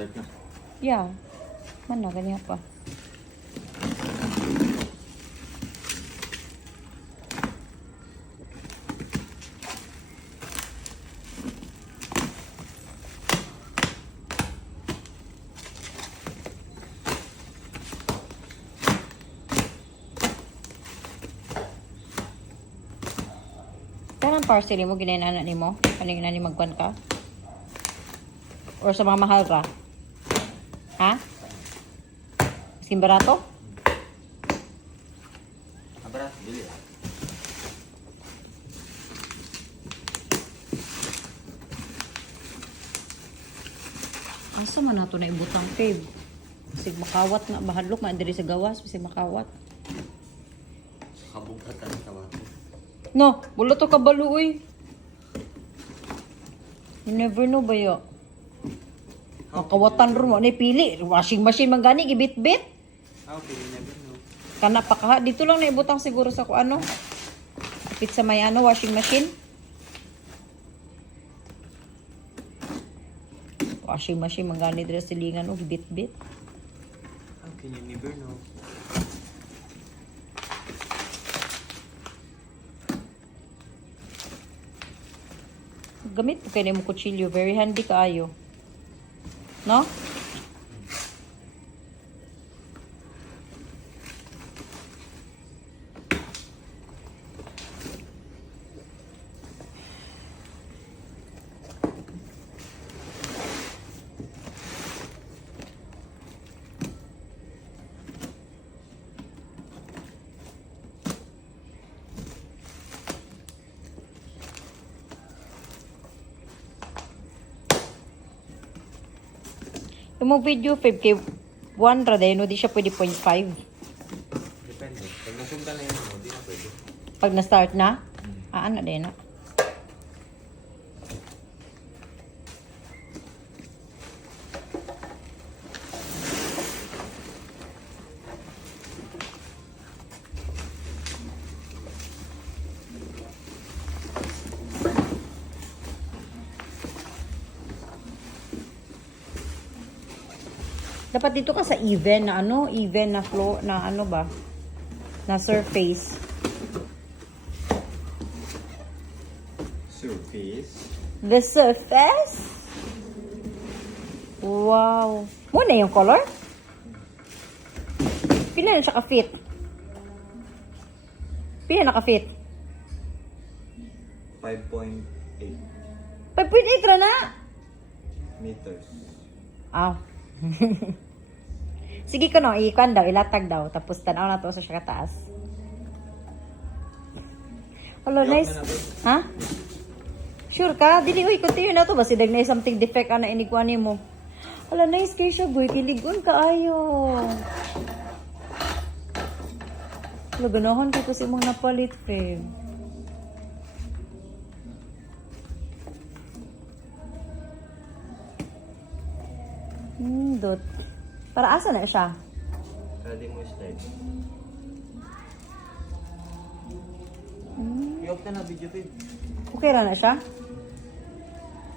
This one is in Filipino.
Start na. Yeah. Man na, ganyan pa. Kanang parcel mo, ginainan ni mo? Kanina ni magkuhan ka? Or sa mga mahal ka? Ha? Masking barato? Abra, bili. Asa man nato na ibutang, babe? Masig makawat nga, bahadlok man diri sa gawas, masig makawat. Kabugatan ang tawa. No, wala to kabalo, uy. You never know ba yo? Makawatan ron mo, ni pili. Washing machine man gani, gibit-bit. How can you never know? Kana pa ka, dito lang na ibutang siguro sa ano. Kapit sa may ano, washing machine. Washing machine man gani diri sa silingan, gibit-bit. How can you never know? Gamit po kayo mo kutsilyo. Very handy kaayo. No? Yung mga video 5K 1 ra din, no, di siya pwede 0.5. Depende. Pag nasunta na yun mo, di na pwede. Pag na-start na, ano din na. Dapat dito ka sa even na ano, even na floor, na ano ba? Na surface. Surface. The surface? Wow. Muna yung color? Pila na siya ka-fit? Pila na ka-fit? 5.8 5.8 ra na? meters. Aw. Sige ko no, ikan daw, ilatag daw. Tapos tanaw na to sa siya kataas. Hello, Yuck nice. na natin. Ha? Sure ka? Dili, uy, continue na to. Basi dag na something defect na inikuha ni mo. Hala, nice kay siya, boy. Kiligon ka ayo. Hala, ganahan ko kasi mong napalit, friend. Dot. Para asa na siya? Ready mo slide. Yuck na na video, babe. Okay ra na siya?